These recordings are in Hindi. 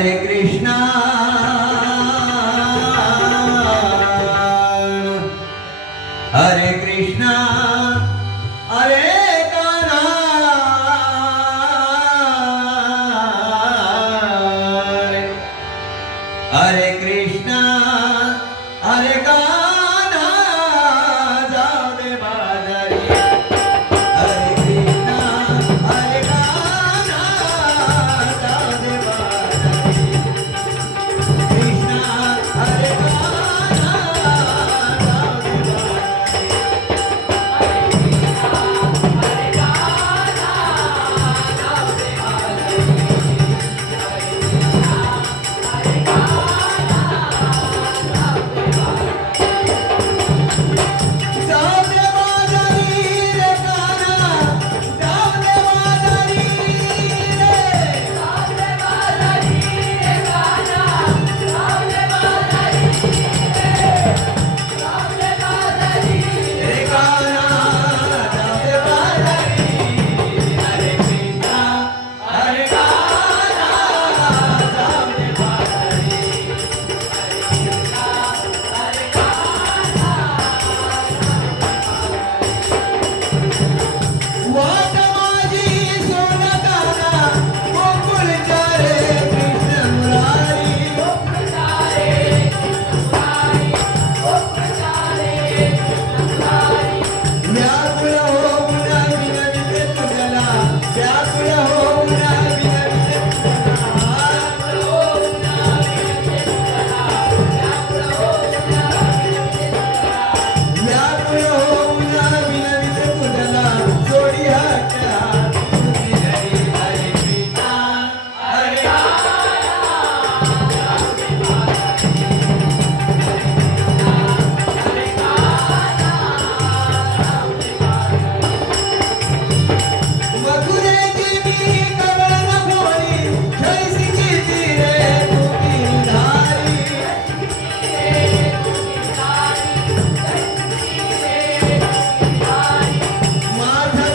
हरे कृष्णा। हरे कृष्णा। हरे हरे star.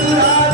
Allah.